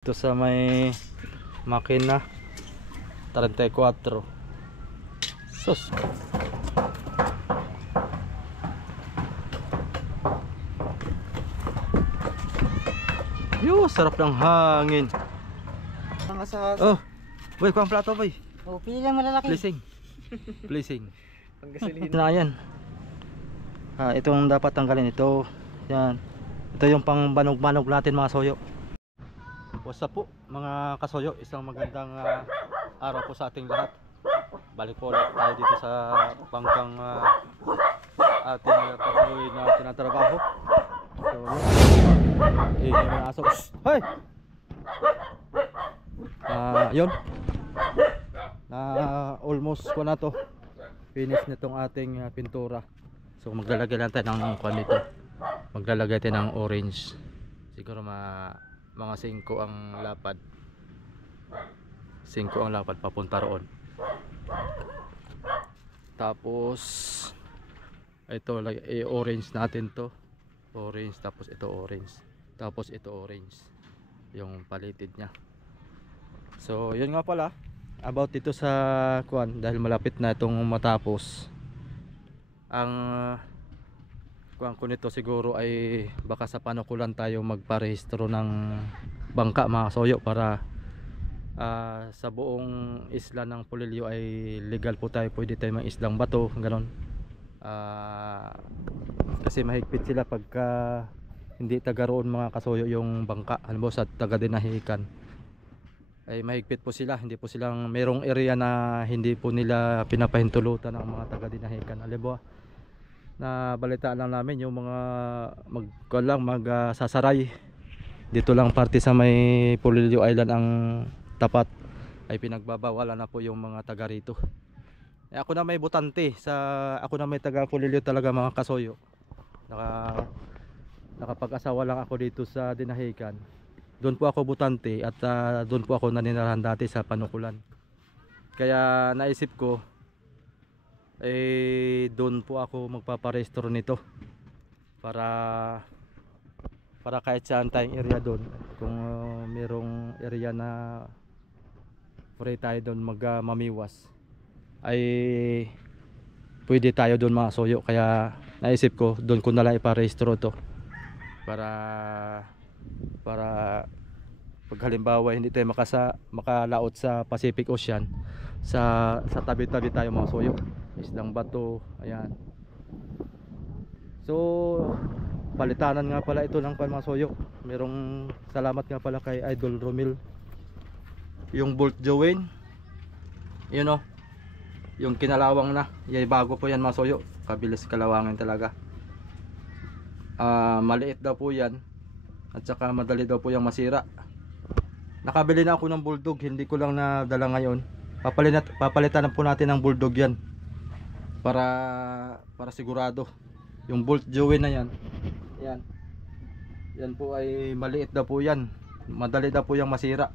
Ito sa may makina 34. Sus. Yo, sarap ng hangin. Oh, boy, kuha ang plato, boy. Oh, pili lang malalaki. Blessing. Blessing. Panggasolina. Na yan. Itong dapat tanggalin ito. Yan. Ito yung pang banog-banog natin mga soyo. What's up po mga kasoyo, isang magandang araw po sa ating lahat. Balik po ulit tayo dito sa bangkang ating patuloy na tinatrabaho. So yun, yung aso. Hey! Yun na almost ko na to, finish nitong ating pintura. So maglalagay lang tayo ng kwan dito, maglalagay tayo ng orange. Siguro mga 5 ang lapad, 5 ang lapad papunta roon. Tapos ito orange natin to, orange, tapos ito orange, tapos ito orange yung palitid nya. So yun nga pala about dito sa kuan, dahil malapit na itong matapos. Ang kuan ko nito siguro ay baka sa panukulan tayo magparehistro ng bangka mga soyo, para sa buong isla ng Polillo ay legal po tayo, pwede tayo mang islang bato, ganon. Kasi mahigpit sila pagka hindi taga roon mga kasoyo yung bangka. Halimbawa sa taga Dinahican ay mahigpit po sila, hindi po silang merong area na hindi po nila pinapahintulutan ng mga taga Dinahican. Halimbawa na balitaan lang namin yung mga magsasaray dito lang parte sa may Polillo Island ang tapat ay pinagbabawalan na po yung mga taga rito. Ako na may butante ako na may taga Polillo talaga mga kasoyo. Nakapag-asawa lang ako dito sa Dinahican. Doon po ako butante at doon po ako naninirahan dati sa panukulan. Kaya naisip ko doon po ako magpaparehistro nito para kahit saan tayong area doon, kung merong area na pwede tayo doon mamiwas, ay pwede tayo doon mga soyo. Kaya naisip ko doon ko nalang iparehistro to para pag halimbawa hindi tayo makalaot sa Pacific Ocean, sa tabi-tabi tayo mga soyo, islang bato, ayan. So palitanan nga pala ito ng mga soyo. Merong salamat nga pala kay Idol Romil, yung bolt joint, yun o, yung kinalawang na, bago po yan mga soyo, kabilis kalawangin talaga. Maliit daw po yan at saka madali daw po yung masira. Nakabili na ako ng bulldog, hindi ko lang nadala ngayon. Papalitan na po natin ng bulldog yan para sigurado. Yung bolt joint na yan, yan po ay maliit daw po yan, madali daw po yung masira.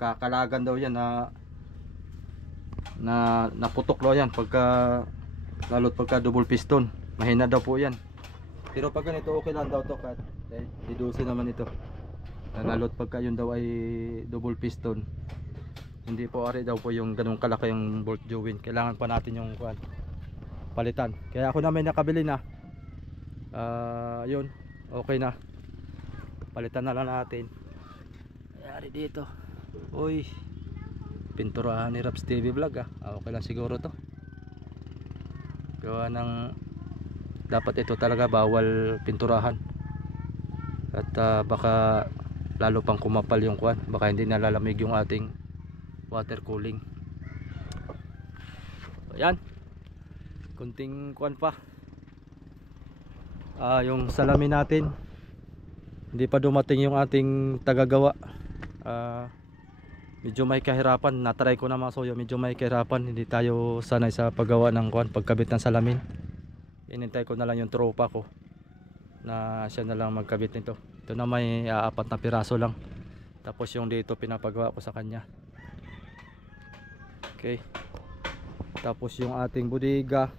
Kakalagan daw yan na naputok daw yan lalo't pagka double piston, mahina daw po yan. Pero pag ganito okay lang daw to, kat didusi naman ito. Lalo't pagka yun daw ay double piston, hindi po ari daw po yung ganung kalaki yung bolt joint. Kailangan pa natin yung palitan. Kaya ako na may nakabili na. Yun, okay na, palitan na lang natin. Ayari dito, uy, pinturahan ni Raps TV Vlog okay lang siguro to. Gawa ng dapat ito talaga bawal pinturahan at baka lalo pang kumapal yung kwan, baka hindi nalalamig yung ating water cooling. Ayan, kunting kwan pa. Yung salamin natin hindi pa dumating yung ating tagagawa. Medyo may kahirapan, natry ko na mga soyo, medyo may kahirapan, hindi tayo sanay sa paggawa ng kwan, pagkabit ng salamin. Inintay ko na lang yung tropa ko na siya na lang magkabit nito. Ito na may 4 na piraso lang, tapos yung dito pinapagawa ko sa kanya. Okay, tapos yung ating bodega,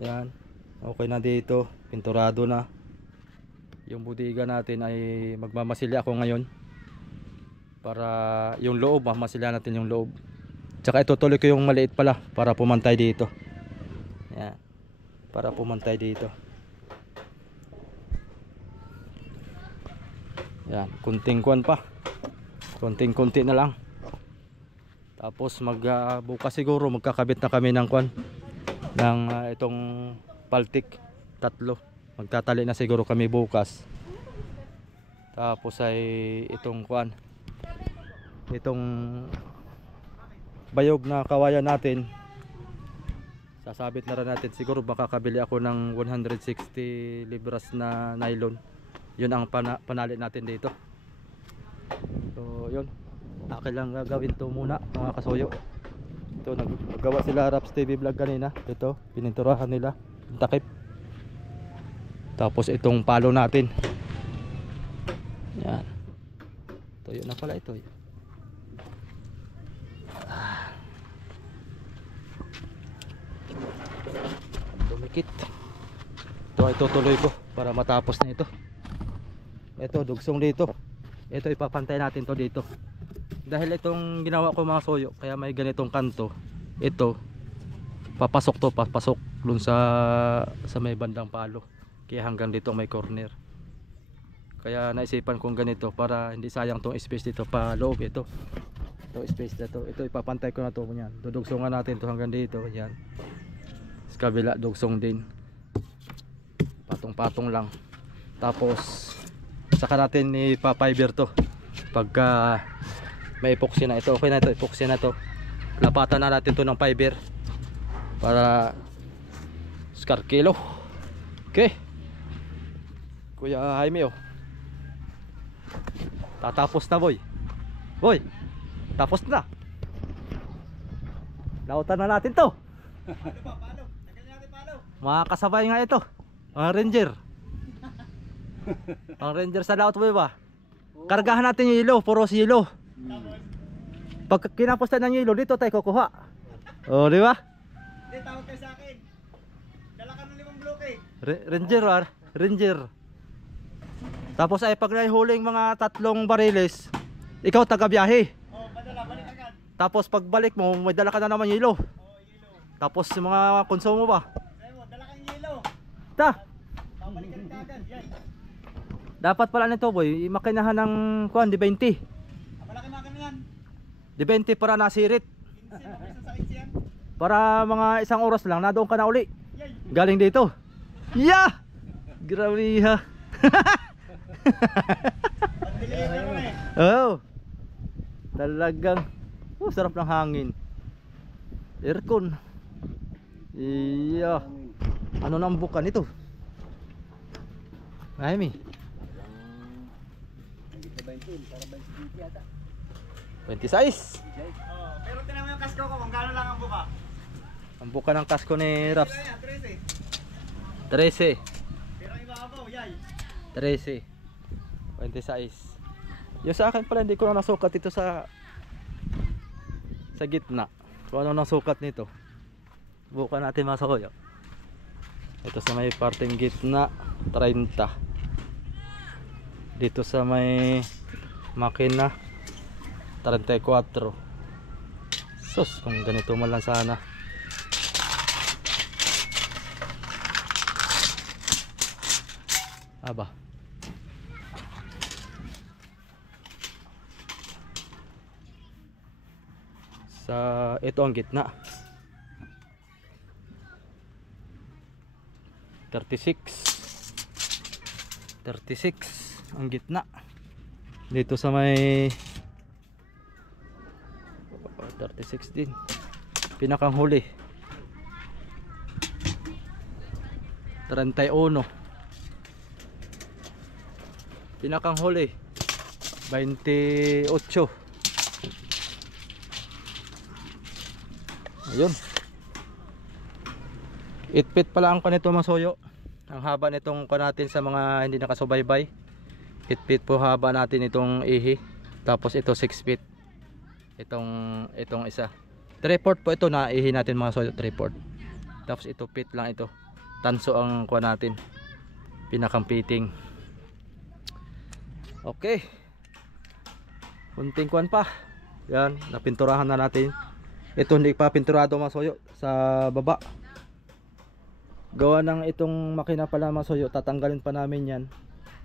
ayan, okay na dito, pinturado na. Yung bodega natin ay magmamasilya ako ngayon. para yung loob, mamasila natin yung loob. Tsaka itutuloy ko yung maliit pala para pumantay dito. Yan. Para pumantay dito. Yan, kunting kuan pa. Kunting-kunti na lang. Tapos bukas siguro magkakabit na kami ng kuan ng itong paltik tatlo. Magtatali na siguro kami bukas. Tapos ay itong kuan, itong bayog na kawayan natin, sasabit na rin natin. Siguro makakabili ako ng 160 libras na nylon. Yun ang panalit natin dito. So yun, akin lang gagawin to muna mga kasuyo. Ito, naggawa sila Raps TV vlog kanina. Ito, pininturahan nila yung takip. Tapos itong palo natin, yan. Ito, yun na pala ito. Dumikit. Ito ay tutuloy ko para matapos na ito. Ito, dugsong dito. Ito, ipapantay natin to dito. Dahil itong ginawa ko mga soyo, kaya may ganitong kanto. Ito, papasok dun sa may bandang palo. Kaya hanggang dito may corner. Kaya naisipan kong ganito para hindi sayang tong space dito pa loob. Ito space na to. Ito, ipapantay ko na to. Yan. Dudugsungan natin to hanggang dito. Yan. Sa kabila, dugsong din. Patong-patong lang. Tapos saka natin ipa-fiber to pagka may epoxy na ito. Okay na ito, epoxy na to. Lapatan na natin to ng fiber para skarkilo. Okay, Kuya Jaime, oh, tatapos na boy. Tapos na. Lautan na natin to. Palo. Mga kasabay nga ito, mga ranger. Ang ranger sa laot boy ba? Kargahan natin yung yelo, puros yelo. Pag kinapos tayo ng yelo, dito tayo kukuha. O, di ba? Hindi, tawag kayo sa akin. Dala ka ng 5 bloke. Ranger. Tapos ay pag nahuling mga 3 bariles, ikaw taga-biyahe. Oo, padala, balik agad. Tapos pagbalik mo, may dala ka na naman yelo. Oo, yelo. Tapos yung mga konsumo ba? Dala kang yelo. Babalik ka rin agad. Yan. Dapat pala nito boy, makinahan ng kuan, di 20. Malaki makan yan. Di 20 para nasirit. 15, isang sakit yan. Para mga 1 oras lang, na doon ka na uli. Yay. Galing dito. Yeah! Grabe ha. Deliver mo eh. Oh. Talagang sarap ng hangin. Aircon. Iya. Ano nang bukan ito? Jaime. 26. Pero tinan mo yung kasko ko kung gano'n lang ang buka. Ang buka ng kasko ni Raps. 13. 13. Pero ang ibabaw, yay. 13. 26. Yung sa akin pala hindi ko na nasukat ito sa gitna. Kung ano nasukat nito. Bukan natin mga sakoyo. Ito sa may parting gitna 30. Dito sa may makina 34. Sus, kung ganito man lang sana. Aba. Sa ito ang gitna. 36 ang gitna. Dito sa may 36 din. Pinakang huli 31. Pinakang huli 28. Ayun. 8 feet pala ang kanito masoyo. Ang haba nitong natin sa mga hindi nakasubaybay. 8 feet po haba natin itong ihi. Tapos ito 6 feet. Itong isa. 3/4 po ito na ihi natin mga soyo, 3/4. Tapos ito feet lang ito. Tanso ang natin. Pinakang fitting. Okay. Kunting kuan pa. Yan, napinturahan na natin. Ito hindi pa pinturado mga soyo sa baba. Gawa ng itong makina pala mga soyo, tatanggalin pa namin yan.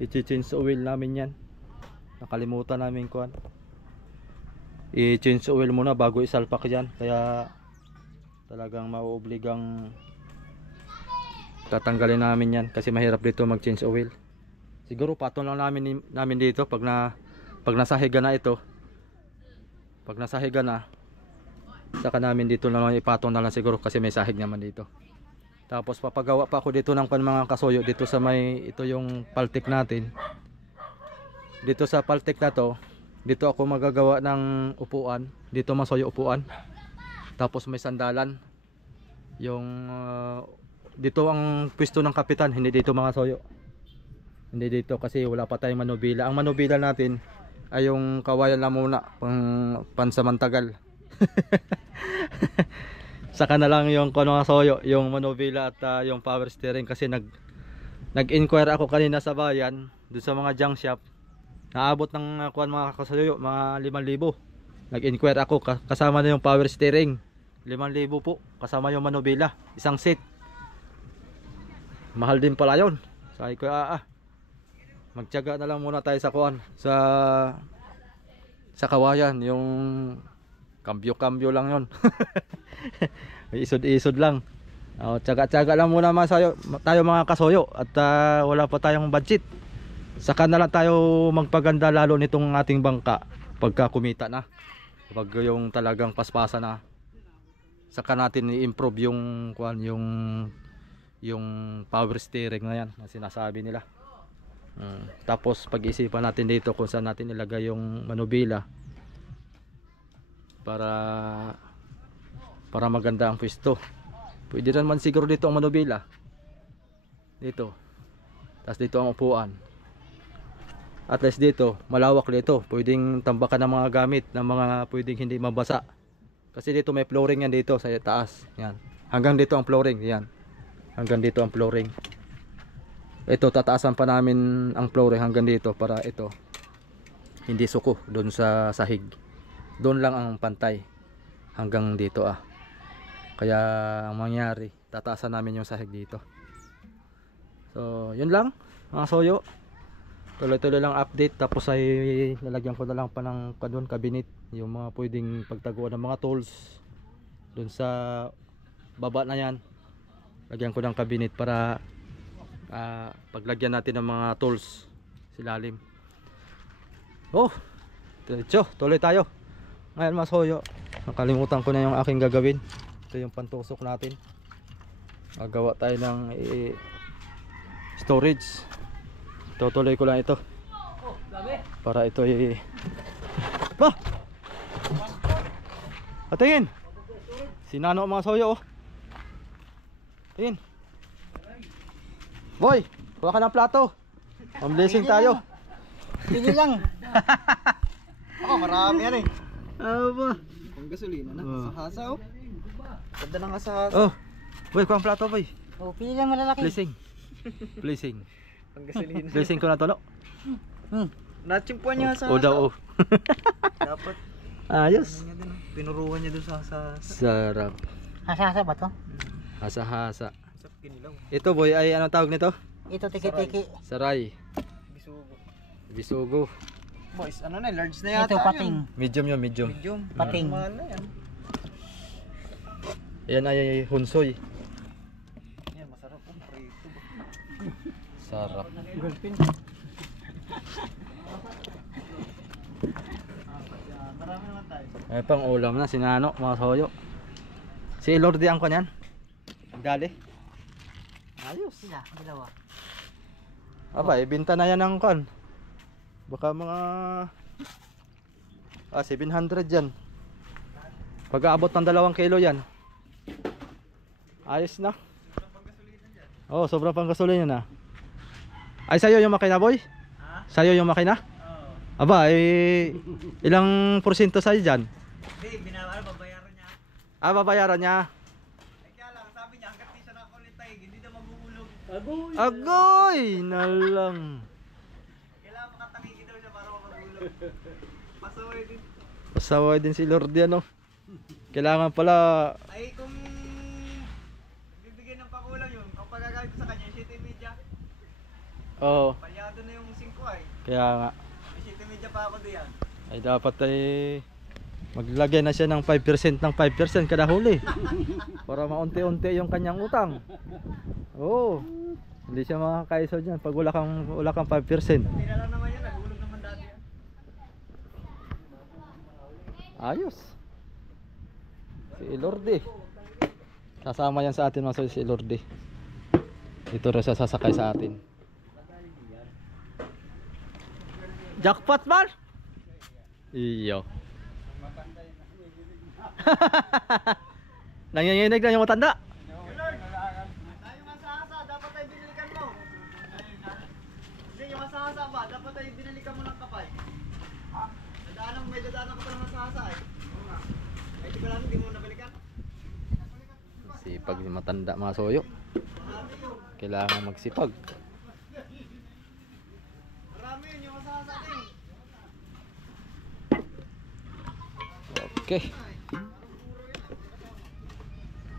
I-change oil namin yan. Nakalimutan namin kuan. I-change oil muna bago isalpak yan. Kaya talagang mauobligang tatanggalin namin yan kasi mahirap dito mag-change oil. Siguro patong lang namin dito pag nasahiga na ito. Pag nasahiga na, saka namin dito na lang ipatong na lang siguro kasi may sahig naman dito. Tapos papagawa pa ako dito ng mga kasoyo dito sa may, ito yung paltik natin. Dito sa paltik na to, dito ako magagawa ng upuan. Dito masoyo upuan. Tapos may sandalan. Yung dito ang pwesto ng kapitan, hindi dito mga soyo. Hindi dito kasi wala pa tayong manubila. Ang manubila natin ay yung kawayan lang muna pansamantagal. Saka na lang yung mga soyo, yung manubila at yung power steering kasi nag-inquire ako kanina sa bayan, doon sa mga junk shop. Naabot ng mga kasoyo, mga 5,000. Nag-inquire ako kasama na yung power steering. 5,000 po, kasama yung manubila, isang set. Mahal din pala yun. Sabi ko, magtiyaga na lang muna tayo sa kuan, sa kawayan, yung kambyo lang yon. Isod lang. Tiyaga lang muna tayo mga kasoyo at wala pa tayong budget. Saka na lang tayo magpaganda lalo nitong ating bangka pagka kumita na. Pag yung talagang paspasa na, saka natin i-improve yung kuan, yung power steering na yan na sinasabi nila. Tapos pag-isipan natin dito kung saan natin ilagay yung manubila para maganda ang pwesto. Pwede naman siguro dito ang manubila dito, tapos dito ang upuan. At least dito malawak dito, pwedeng tambakan ng mga gamit ng mga pwedeng hindi mabasa kasi dito may flooring yan dito sa taas. Yan, hanggang dito ang flooring. Yan, hanggang dito ang flooring. Ito tataasan pa namin ang flooring hanggang dito para ito hindi suko doon sa sahig. Doon lang ang pantay hanggang dito Kaya ang mangyari, tataasan namin yung sahig dito. So yun lang mga soyo. Tuloy-tuloy lang update, tapos ay lalagyan ko na lang pa ng cabinet, yung mga pwedeng pagtaguan ng mga tools doon sa baba na yan. Lagyan ko ng cabinet para paglagyan natin ng mga tools silalim. Diretso, tuloy tayo. Ngayon mga soyo, nakalimutan ko na yung aking gagawin. Ito yung pantusok natin. Gagawa tayo ng storage. Tutuloy ko lang ito para ito Patingin sinano mga soyo. Tingin boy, kuha ka ng plato. Blessing tayo. Pili lang. Marami yan Aba, pang gasolina na. Sahasa Ganda ng asahasa. boy, kuha ang plato boy. Pili lang malalaki. Blessing Pang gasolina. Blessing ko na to, no? Natsimpuan niya sa daw. Dapat Ayos. pinuruan niya doon sa Sarap. Hasa-hasa ba to? Hasa-hasa. Sa kinilaw. Ito boy ay anong tawag nito? Ito tiki-tiki. Saray. Bisugo. Boys, large na yata. Ito pating. Medium yun, medium. Pating. Mahal na yan. Yan ay hunsoy. Yan, masarap po. Prito. Sarap. Marami naman tayo. Ay pang ulam na sinano mga soyo. Si Lordi ang kanyan. Dali. Ayos. Sila, dalawa. Aba, ibenta na yan ng kan. Baka mga 700 yan. Pag-aabot ng 2 kilo yan. Ayos na. Sobrang pang gasolina na. Ay, sa'yo yung makina boy? Sa'yo yung makina? Aba, ilang porsyento sa'yo dyan? Hindi, babayaran niya. Babayaran niya. Ay kaya lang, sabi niya, hanggat di siya nakulit tayo, hindi na maguulog. Agoy! Nalang. Kailangan makatangigi daw siya para makagulog. Pasaway din. Pasaway din si Lordy ano. Kailangan pala, Ay, kung bibigyan ng pakulang yun, ang pagkagamit ko sa kanya, yung city media, oh, palyado na yung 5 ay. kaya nga. May city media pa ako diyan. Ay dapat ay maglagay na siya ng 5% ng 5% kada huli. Para maunti-unti yung kanyang utang. Oo. Hindi siya makakaiso dyan pag wala kang 5%. Tira lang naman yan, nagulog naman dati yan. Ayos. Si Lordy. Sasama yan sa atin mga soy, si Lordy. Dito rin siya sasakay sa atin. Jackpot man! Iyo. Nanginginig lang yung matanda. Tayo masahasa, dapat ay binilikan mo. Hindi, yung masahasa ba, dapat ay binilikan mo ng kapay. May dadaanan ko pa ng masahasa eh. Oo nga. Ay, di ba lang, hindi mo nabalikan? Sipag yung matanda mga soyo. Kailangan magsipag. Marami yun, yung masahasa din. Okay.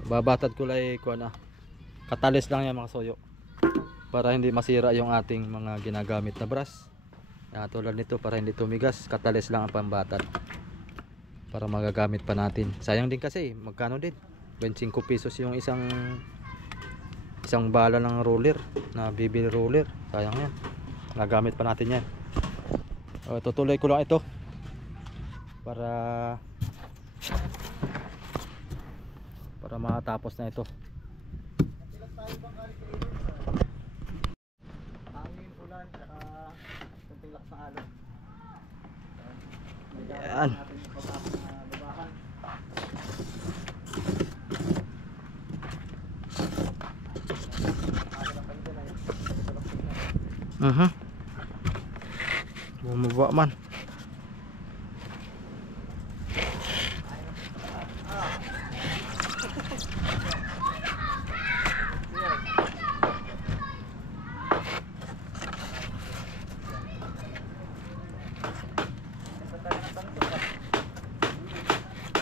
Babatad ko lang katalis lang yan mga soyo. Para hindi masira yung ating mga ginagamit na brush. Tulad nito para hindi tumigas, katalis lang ang pambatad. Para magagamit pa natin. Sayang din kasi, magkano din? 25 pesos yung isang bala ng roller, na BB roller. Sayang yan. Nagamit pa natin yan. Tutuloy ko lang ito. Para makatapos na ito. Hangin, ulan, saka kunting lakas ng alon. Yan. Bumaba man.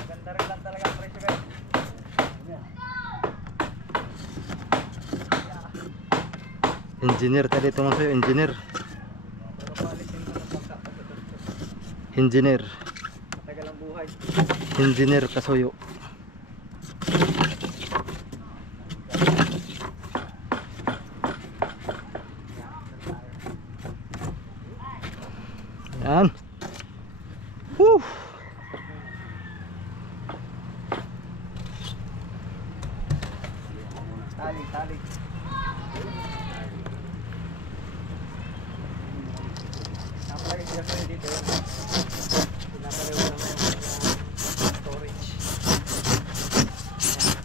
Ganda rin lang talaga ang presyo guys. Engineer tadi ito mga soyo, engineer. Pero palisin mo ng bangka. Engineer. Matagal ang buhay. Engineer kasuyo. Yan. Woo! Tali. Napalagay sila ko dito yun. Pinapalayo lang na yung storage.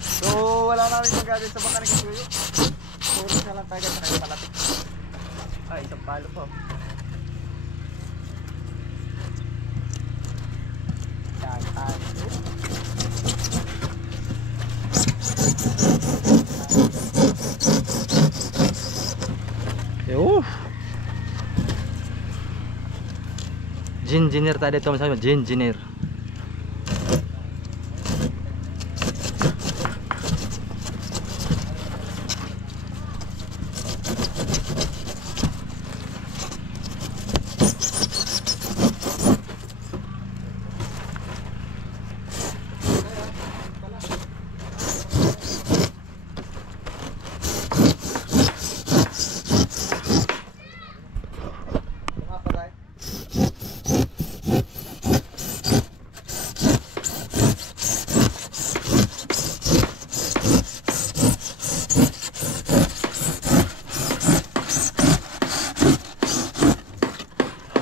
So wala na rin magagamit sa bangka ng kisuyo. Storage na lang tayo sa kanyang malapit. Ay, isang palo pa. Yo. Engineer tadi ito masabi, engineer.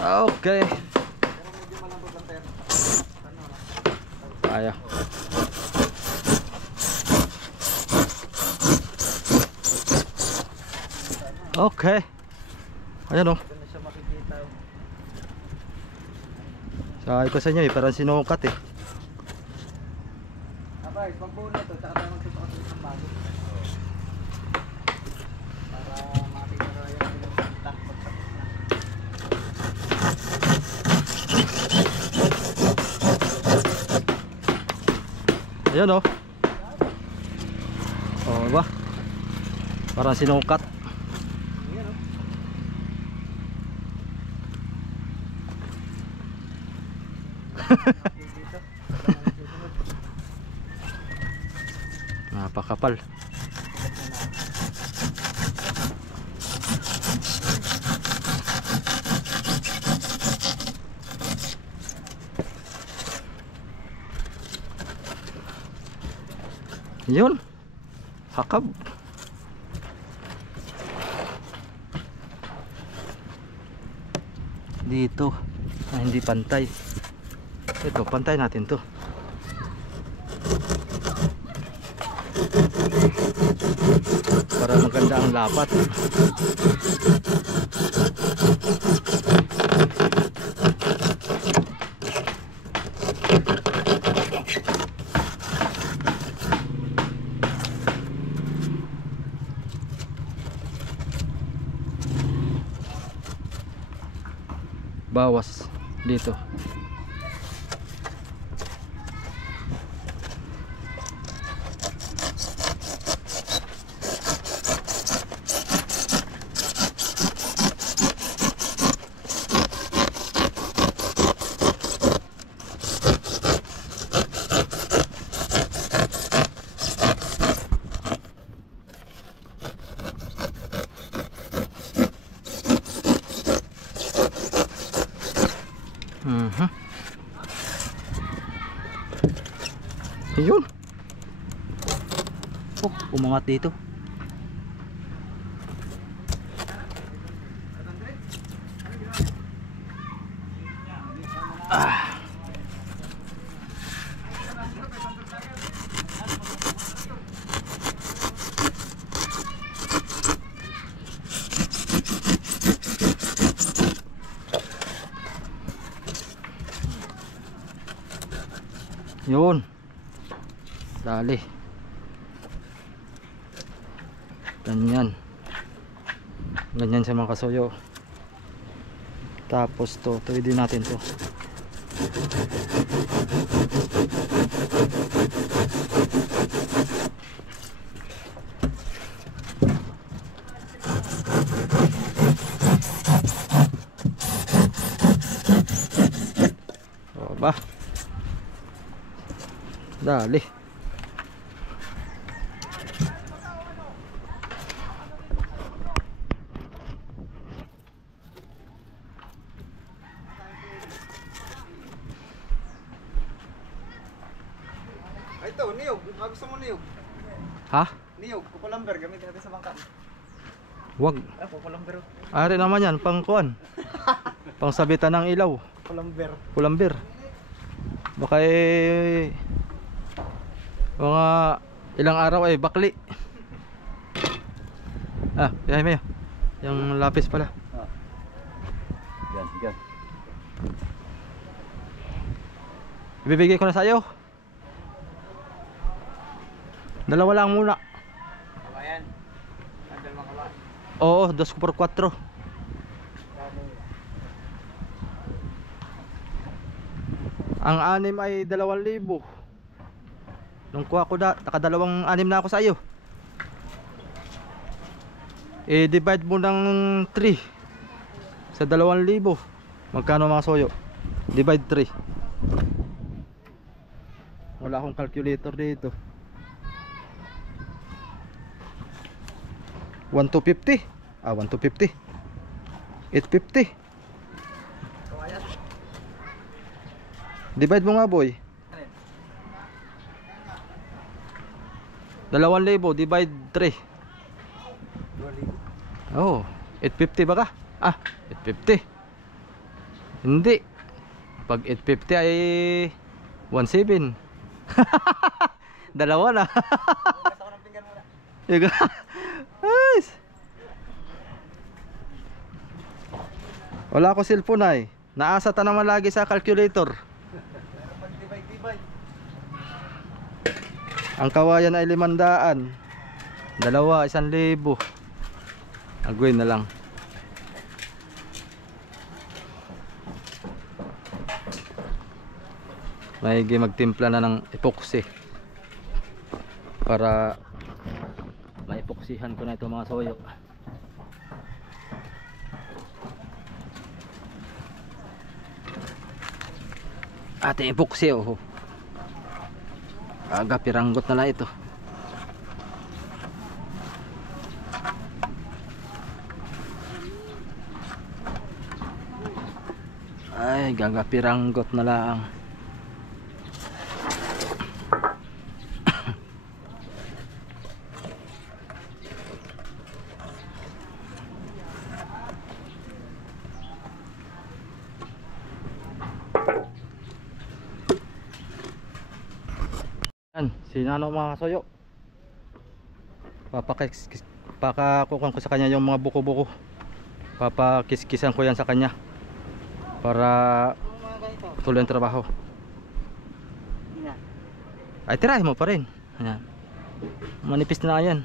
Okay. Pero medyo malambot lang pero. Ano na? Kaya. Okay. Ayan oh. Doon na siya makikita. Sabi ko sa inyo parang sinukat eh. Abay, pag buo na ito, tsaka tayo magsusukat ng isang bago. Para makita na yung pinagpunta pagtapos na. Ayun oh. Oh, diba? Parang sinukat. Ayan, oh. Dito. Napakapal. Yun. Hakab. Dito. Hindi pantay. Ito, pantay natin to. Para maganda ang lapat. Bawas dito. Ayun. Oh, umangat dito. Ah. Yun. Dali. Ganyan. Ganyan sa mga kasuyo. Tapos to, tuloy din natin to. O ba? Dali. Ay, ito, niyog. Gusto mo niyog? Ha? Niyog, kukulamber. Gamit natin sa bangka. Wag. Ah, kukulamber. Ari naman yan, pang kuan. Pang sabitan ng ilaw. Kukulamber. Kulambir. Baka mga ilang araw ay bakli. Ah, yan mo. Yung lapis pala. Yan, yan. Ibibigay ko na sa iyo. Dalawa lang muna. Kabayan. Andal mga kabayan. Oo, 2x4. Ang anim ay 2,000. Nung kuha ko nakadalawang anim na ako sa iyo. Divide mo ng 3 sa 2,000. Magkano mga soyo? Divide 3. Wala akong calculator dito. 1 to 50. 1 to 50. 850. Kabayan. Divide mo nga, boy. 2,000 divide 3. 2,000. Oh, 850 ba ka? 850. Hindi. Pag 850 ay 1,700. Dalawa na. Bukas ako ng pinggan muna. Nice. Wala ko cellphone ay. Naasa ta naman lagi sa calculator. Pag-divide-divide. Ang kawayan ay 500. Dalawa, 1,000. Agwin na lang. Maigi magtimpla na ng epoxy. para maipoksihan ko na ito mga soyo. Ating epoxy oh. Aga piranggot na lang ito. Ay, gagapiranggot na lang. Yan, sinano mga soyo. Pakakukan ko sa kanya yung mga buko-buko. Papakiskisan ko yan sa kanya para tuloy ang trabaho. Ay, tirahin mo pa rin. Ayan. Manipis na yan.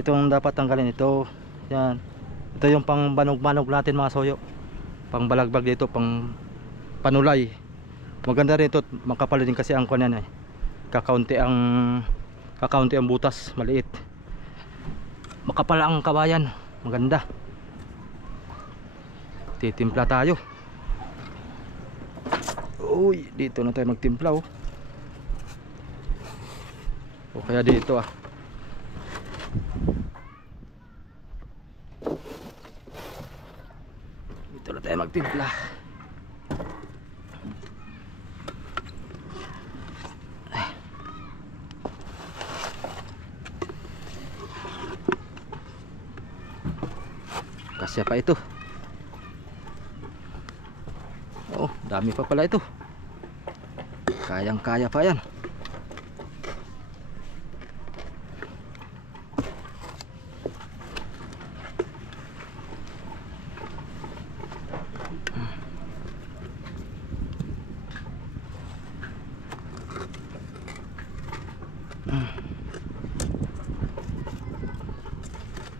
Itong dapat tanggalin ito. Yan. Ito yung pang banog-banog natin mga soyo. Pang balagbag dito, pang panulay. Maganda rin ito, makapal din kasi ang kunan eh. Kakaunti ang butas, maliit. Makapal ang kabayan, maganda. Titimpla tayo. Uy, dito na tayo magtimpla oh. O kaya dito ah. Dito na tayo magtimpla. Kasya pa ito. Oh, dami pa pala ito. Kayang kaya pa yan.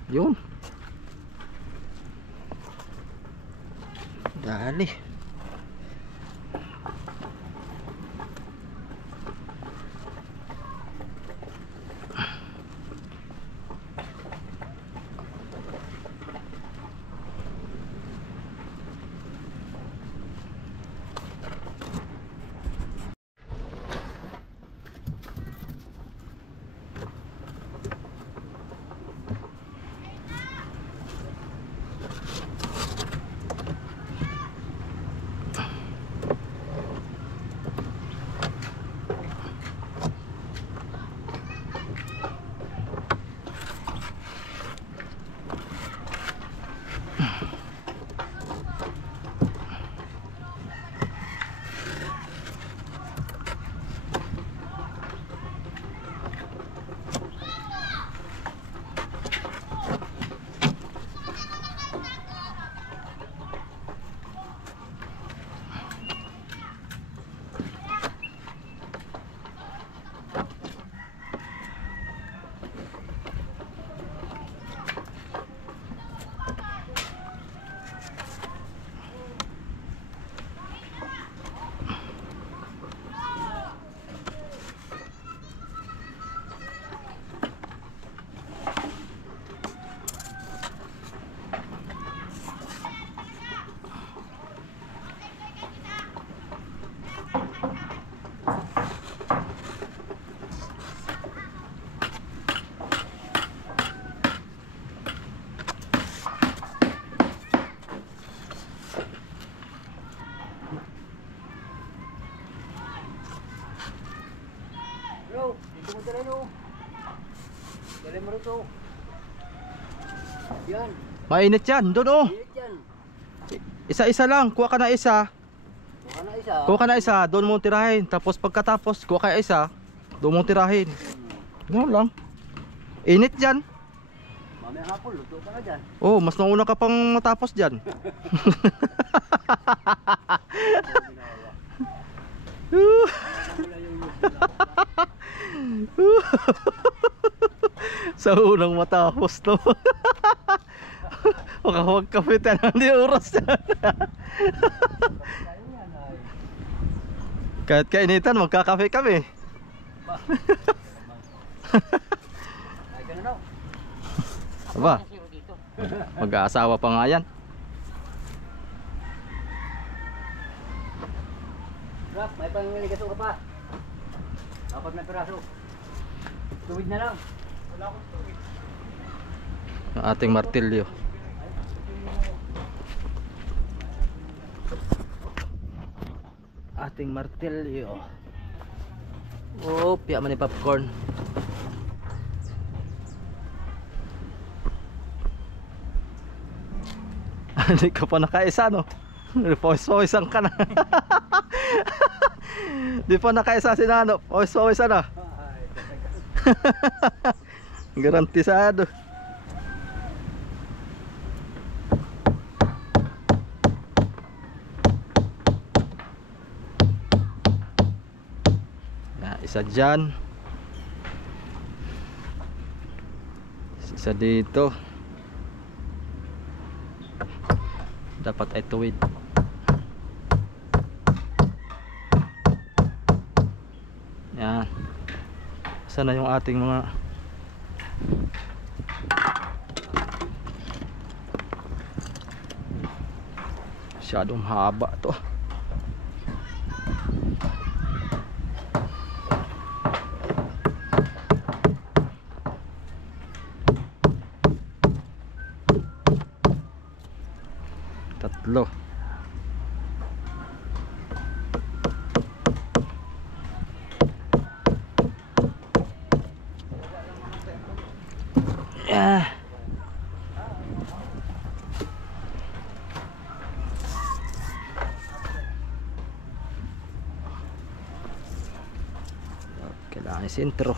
Yun. Dali. Dali mo rito. Yan. Mainit yan, doon oh. Init yan. Isa-isa lang, kuha ka na isa. Kuha na isa. Kuha ka na isa, doon mo tirahin. Tapos pagkatapos, kuha ka isa, doon mo tirahin. Ganoon lang. Init dyan. Mamaya hapon, luto ka na dyan. Oh, mas nauna ka pang matapos dyan. Sa unang matapos to. Huwag kapitan, hindi oras yan. Kahit kainitan, magkakape kami. Ay, ganun daw. Aba, mag-aasawa pa nga yan. Rap, may pangiligaso ka pa. Dapat na piraso. Tuwid na lang. Wala akong tuwid. Yung ating martilyo. Ating martilyo. Oh, piya man ni popcorn. Hindi ka pa nakaisa, no? Pawis-pawisan ka na. Di pa nakaisa si Nano. Pawis-pawisan na. Garantisado. Isa dyan, isa dito. Dapat ay tuwid. Yan. Sana yung ating mga masyadong haba to. Tatlo. Yeah. Kailangan isentro.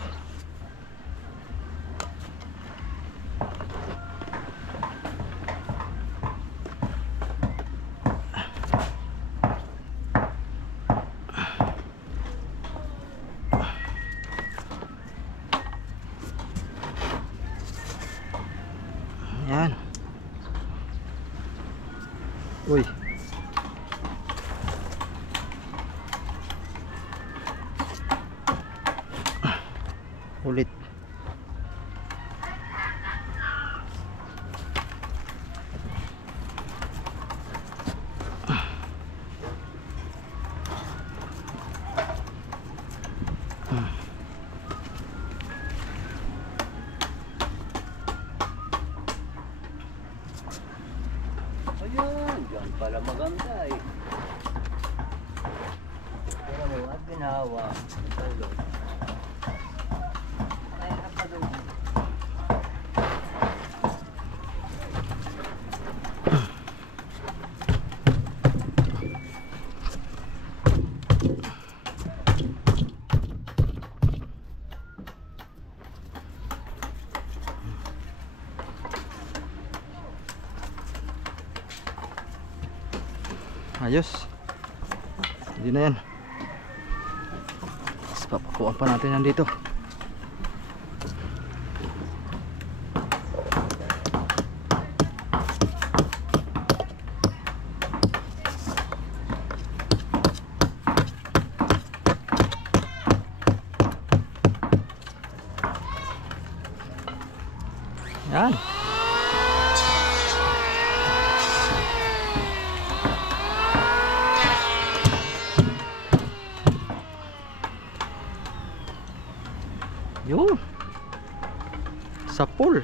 Yan. Uy. Ulit. Ayun, dyan pala maganda eh. Pero mo, at ginawa. Tulog. Ay, napadog. Ayos. Hindi na yan. Tapos papakuan pa natin yan dito. Yan. Yun. Sa pool.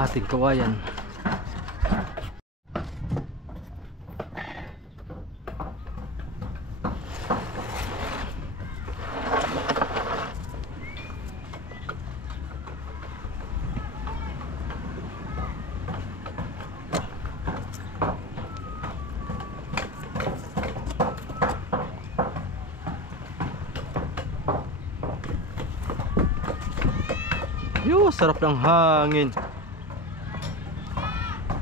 Ating kawayan. Yo, sarap ng hangin.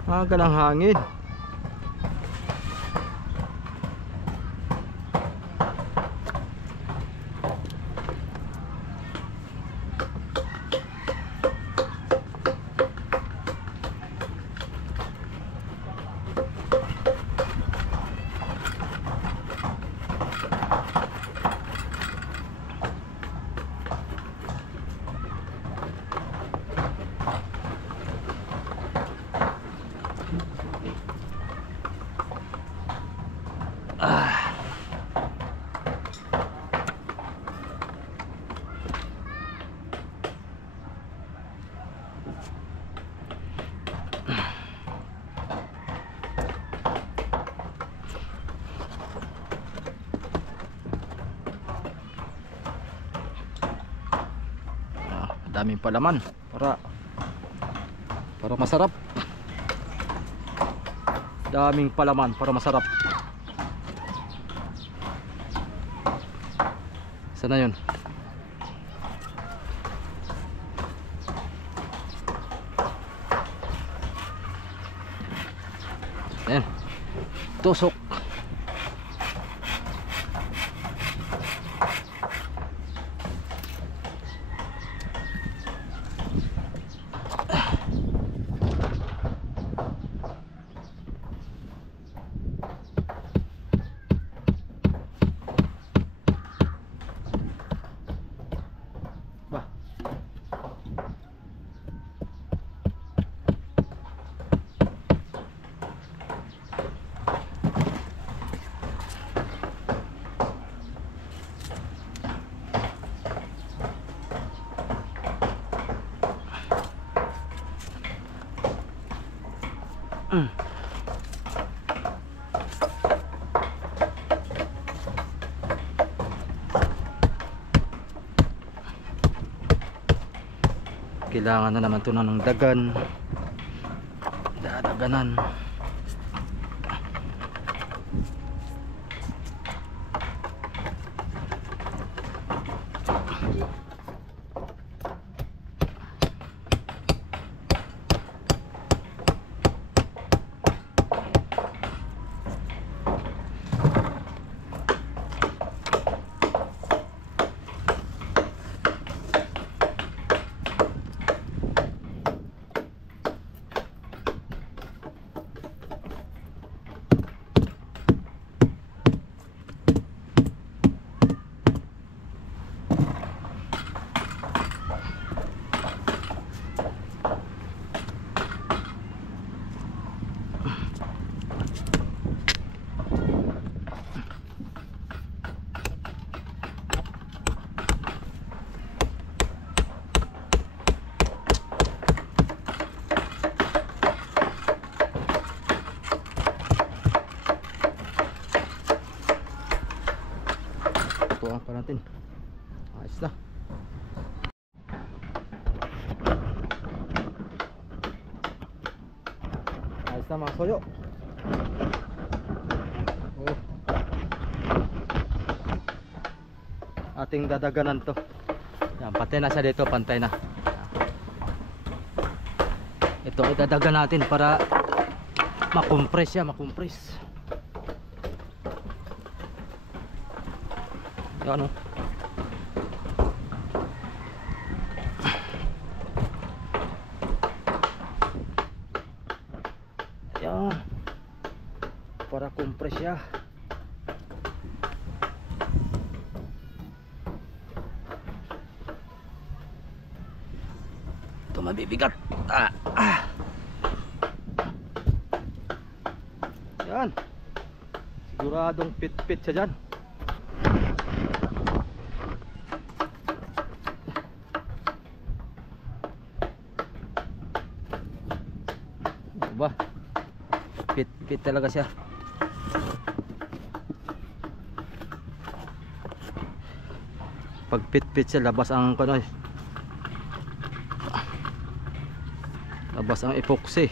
Aga ng hangin. Daming palaman para masarap. Daming palaman para masarap. Sana yun. Ayan. Tusok. Kailangan na naman ito ng dagan. Dadaganan. Tuwang pa natin. Ayos na. Ayos na mga soyo. Oh. Ating dadaganan to. Yan, pantay na siya dito, pantay na. Ito idadagan natin para makompress siya, makompress. Yan o. Yan. Para compress siya. Ito mabibigat. Yan. Siguradong pit-pit siya dyan. Ba, pit talaga siya. Pag pit siya, labas ang kanoy, labas ang epoxy.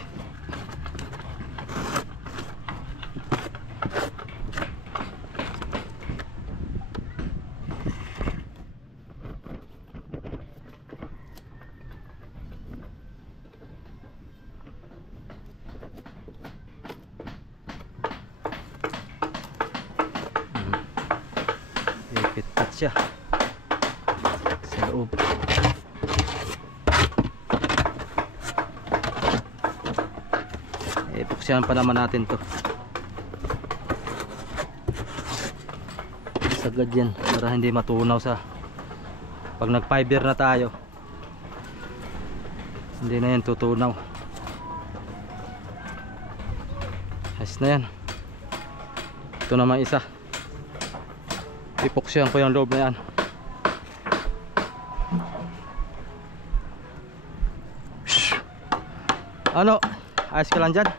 siya sa loob. Puksyan pa naman natin to. Sagad yan para hindi matunaw sa pag nag fiber na tayo, hindi na yan tutunaw. Ayos na yan. Ito naman isa, ipuksyan ko yung loob na yan. Shhh. Ano, ayos ka lang dyan.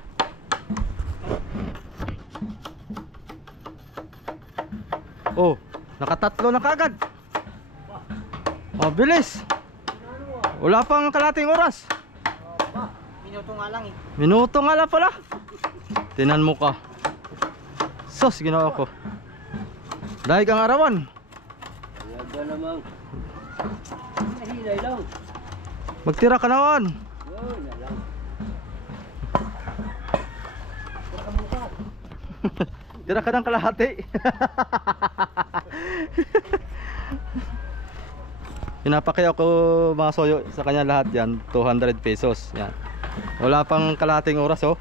Oh, nakatatlo na kagad. Oh, bilis. Wala pang kalating oras. Minuto nga lang eh. Minuto nga lang pala. Tinan mo ka. Sos, ginawa ko. Dahil kang arawan. Yaga namang. Nahilay lang. Magtira ka naman. Yun, na lang. Tira ka ng kalahati. Pinapakaya ko mga soyo sa kanya lahat yan, 200 pesos yan. Wala pang kalahating oras oh.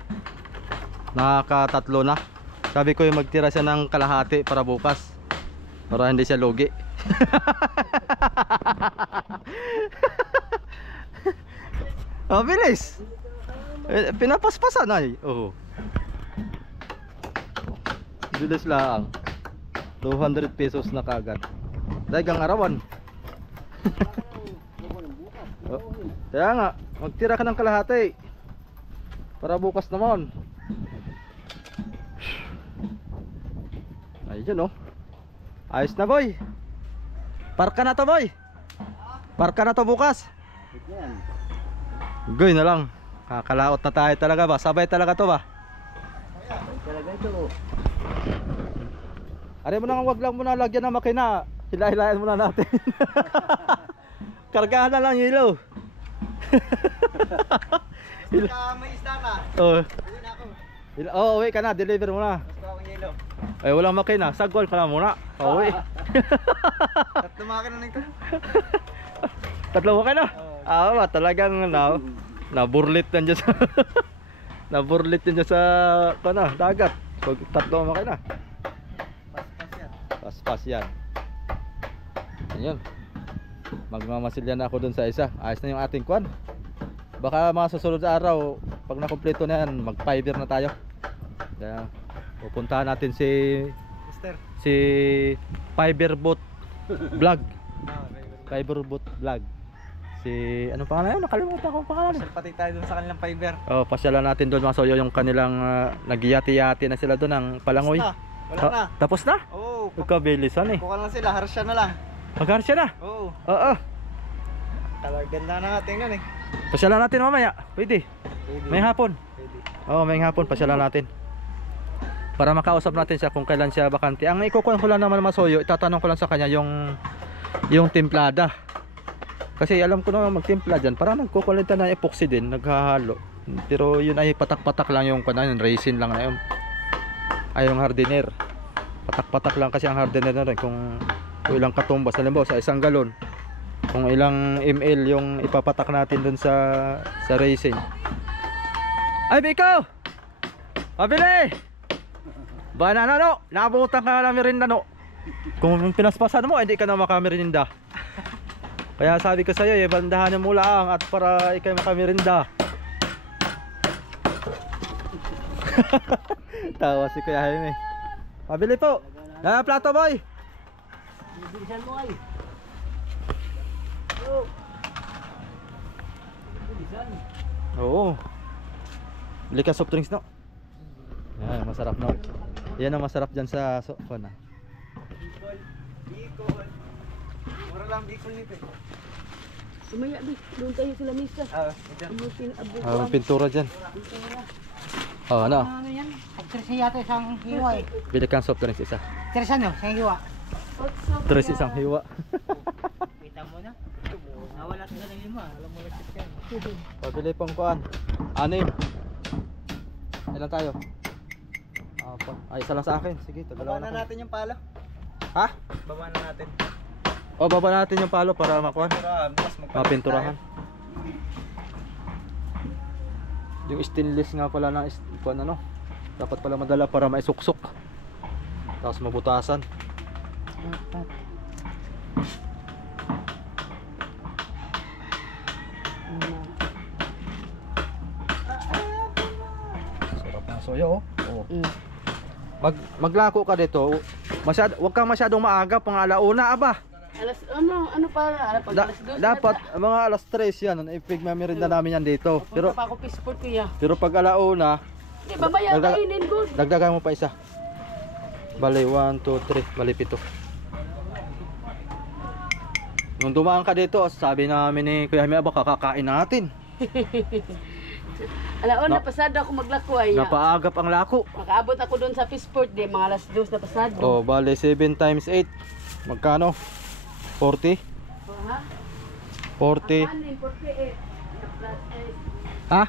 Nakakatatlo na. Sabi ko yung magtira siya ng kalahati para bukas, para hindi siya lugi. Oh, bilis. Pinapaspasan ay. Oh. Bilis lang. 200 pesos na kagad. Dagang arawan. Oh, kaya nga, magtira ka ng kalahati para bukas naman. Ayun oh. Ayos na boy. Parka na to boy. Parka na to bukas. Goy na lang. Kakalaot na tayo talaga ba? Sabay talaga to ba? Talaga ito. Ari mo nang wag lang muna lagyan ng makina. Hila-hilayan muna natin. Kargahan na lang yung ilaw. May isda ka. Oh. Uwi na ako. Oh, uwi ka na, deliver mo na. Gusto akong yelo. Ay, walang makina. Sagwal ka na muna. Uwi. Tatlo makina na ito. Tatlo makina? Talagang naburlit yan dyan sa naburlit yan dyan sa dagat. Pag tatlo makina. Pas yan. Pas yan. Ayun. Magmamasilyan ako dun sa isa. Ayos na yung ating kwan. Baka mga susunod sa araw, pag nakumpleto na yan, mag fiber na tayo. Kaya pupuntahan natin si Mister. Fiberbot Vlog. Fiberbot Vlog. Si ano pangalan yun? Nakalimutan ko ang pangalan. Pati tayo dun sa kanilang fiber. Oh, pasyalan natin doon mga soyo yung kanilang nagyati-yati na sila doon ng Palangoy. Wala na. Tapos na? Oo. Pagkabilisan eh. Kukuha lang sila, harsya na lang. Magharsya na? Oo. Oo. Ganda na nga, tingnan eh. Pasyalan natin mamaya. Pwede. Pwede. May hapon. Pwede. Oo, may hapon. Pasyalan natin. Para makausap natin siya kung kailan siya bakante. Ang ikukuha ko lang naman mga soyo, itatanong ko lang sa kanya yung timplada. Kasi alam ko naman magtimpla dyan. Para nagkukulita na epoxy din, naghahalo. Pero yun ay patak-patak lang yung kanan, resin lang na yun. Ay yung hardener. Patak-patak lang kasi ang hardener na rin. Kung ilang katumbas, halimbawa sa isang galon, kung ilang ml yung ipapatak natin dun sa resin. Ay Biko! Pabili! Banana no! Nabutan ka na merinda no! Kung pinaspasan mo, hindi ka na makamerinda. Kaya sabi ko sa'yo, bandahan mo lang at para ikay makamerinda. Tawa si Kuya Jaime. Pabili po! Plato boy! Bilisan mo ay. Oo. Bili ka soft drinks no? Yan, masarap no. Yan ang masarap dyan sa na. Bicol. Mura lang Bicol nito eh. Sumaya di, doon tayo sa lamisa. Diyan. Ang pintura dyan. Oh, ano? Ano yan? Pag-tres yata isang hiwa eh. Bili kang soft drinks isa. Tres ano? Isang hiwa. Tres isang hiwa. Kita mo na. Nawala ka na ng lima. Alam mo lang yan. Pabili pong kuan. Anim. Ilan tayo? Ay, isa lang sa akin. Sige, Baba tagalaw na na. natin yung pala. Ha? Baba na natin. O, baba natin yung palo para makuha. Mas Mapinturahan. Yung stainless nga pala na kuan ano. Dapat pala madala para maisuksok. Tapos mabutasan. Dapat. Sarap ng soyo, oh. Mm. Maglako ka dito. Wag kang masyadong maaga, pang alauna aba. Ano pa? Pag alas 2 Dapat mga alas 3 yan. Ipig mamirinda namin yan dito. Pero Pero pa ako pisport kuya. pero pag alauna, Di ba maya kainin ko? dagdagan mo pa isa. Bali 1, 2, 3, bali 7. Nung dumaan ka dito, sabi namin ni Kuya Jaime, aba kakakain natin. Alaon na pasado ako maglako ay. Napaagap ang lako. Makaabot ako doon sa Pisport di mga alas 2 na pasado. Oh, bali 7 times 8. Magkano? 40? Ha? 40. Ang anin 48 na plus 8. Ha?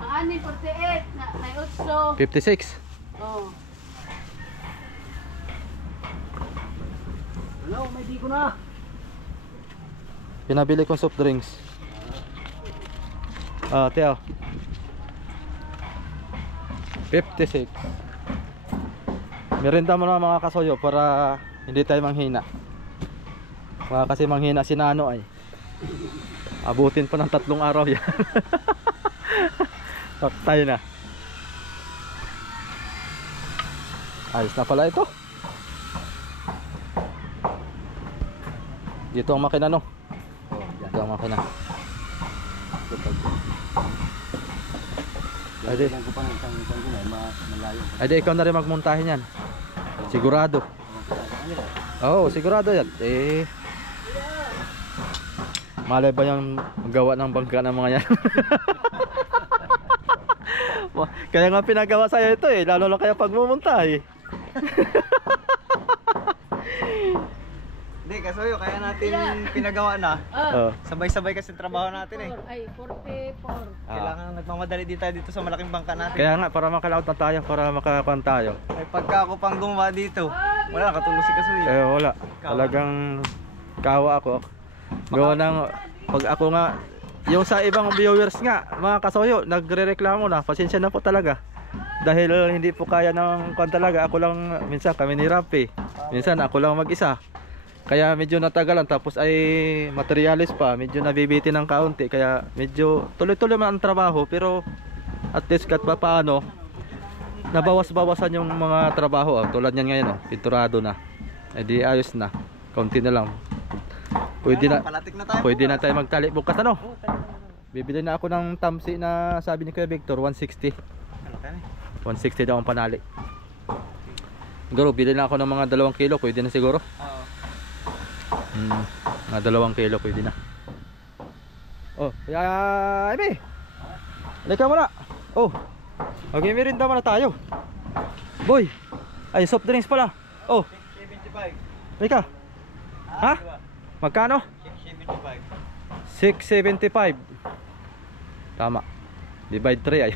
Ang anin 48 na 8. 56. Oh. Hello, may di ko na. Pinabili kong soft drinks. Ah, tiyo. 56. Merinda mo na mga kasoyo para hindi tayo manghina. Kasi manghina si Nano ay. Abutin pa ng 3 araw yan. Tayo na. Ayos na pala ito. Dito ang makina no. Dito ang makina. Ade. Ade, ikaw na rin magmontahin yan. Sigurado. Oo, sigurado yan. Malay ba yung magawa ng bangka ng mga yan? Kaya nga pinagawa sa'yo ito lalo lang kaya pagmumuntahin. Hindi, kasoyo, kaya natin pinagawa na. Oh. Sabay-sabay kasi trabaho natin eh. Ay 44. Kailangan nagmamadali dito sa malaking bangka natin. Kaya nga para makalaot na tayo, para makakuan tayo. Ay pagka ako pang gumawa dito, wala, katulong si kasoyo. Wala. Talagang kawa ako. Gawa ng pag ako nga yung sa ibang viewers nga, mga kasoyo, nagrereklamo na. Pasensya na po talaga. Dahil hindi po kaya ng kuan talaga. Ako lang, minsan kami ni Rapi. Minsan ako lang mag-isa. Kaya medyo natagalan, tapos ay materialis pa, medyo nabibitin ng kaunti, kaya medyo tuloy-tuloy man ang trabaho, pero at least kahit pa paano nabawas-bawasan yung mga trabaho. Tulad yan ngayon, pinturado na, di ayos na, kaunti na lang. Pwede na tayo magtali bukas ano. Bibili na ako ng tamsi na sabi ni Kuya Victor, 160. 160 daw ang panali. Siguro bili na ako ng mga 2 kilo, pwede na siguro. Mga 2 kilo pwede na. Oh, kaya Ebe, halika muna. Oh, mag-merinda muna tayo. Boy, ay soft drinks pala. Oh, 675. halika. Ha? Magkano? 675. 675. Tama. Divide 3 ay.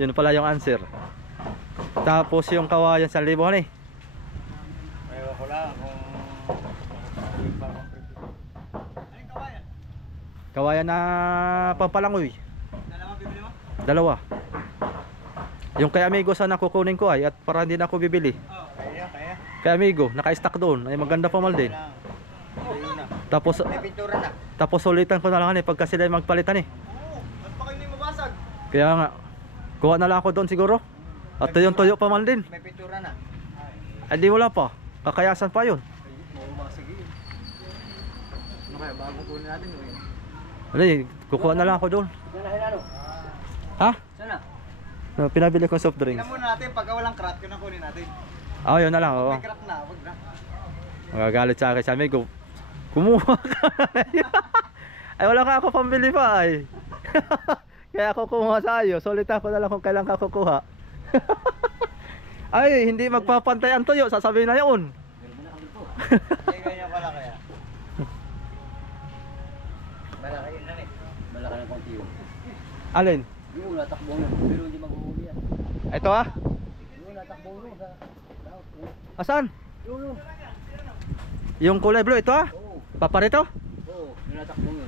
Yun pala yung answer. Tapos yung kawayan sa libo ni. Ayaw ko lang kung anong kawayan? Kawayan na pampalangoy. Dalawa bibili mo? 2. Yung kay Amigo sana kukunin ko ay, at para hindi na ako bibili. Kaya. Kay Amigo, naka-stack doon. Ay maganda pa mal din. Tapos May pintura na. tapos ulitan ko na lang pagka sila magpalitan eh. Oo, ba't pa kayo hindi mabasag? Kaya nga, kuha na lang ako doon siguro. At yung tuyo pa mal din. May pintura na. Ay di wala pa. Kakayasan pa yun. Sige. Ano kaya, bago kunin natin yun? Hindi, kukuha na lang ako doon. Ha? Sana? No, pinabili ko soft drinks. Tingnan muna natin, pagka walang crack, yun ang kunin natin. Ah, yun na lang. Oo. May crack na, wag na. Magagalit sa akin sa Amigo. Kumuha ka. Ay wala ka ako pambili pa ay. Kaya ako kumuha sa iyo. Solita ko na lang kung kailan ka kukuha. Ay hindi magpapantay ang tuyo. Sasabihin na yun. Ay, ganyan pala kaya. Malaki yun na eh. Malaki ng konti yun. Alin? Yung natakbo na, pero hindi mag-uhuli yan. Ito ah? Yung natakbo na sa... Asan? Yung Yung kulay blue ito ah. Oo. Paparito. Oo. Nilatakbo mo.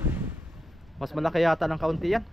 Mas malaki yata ng kaunti yan.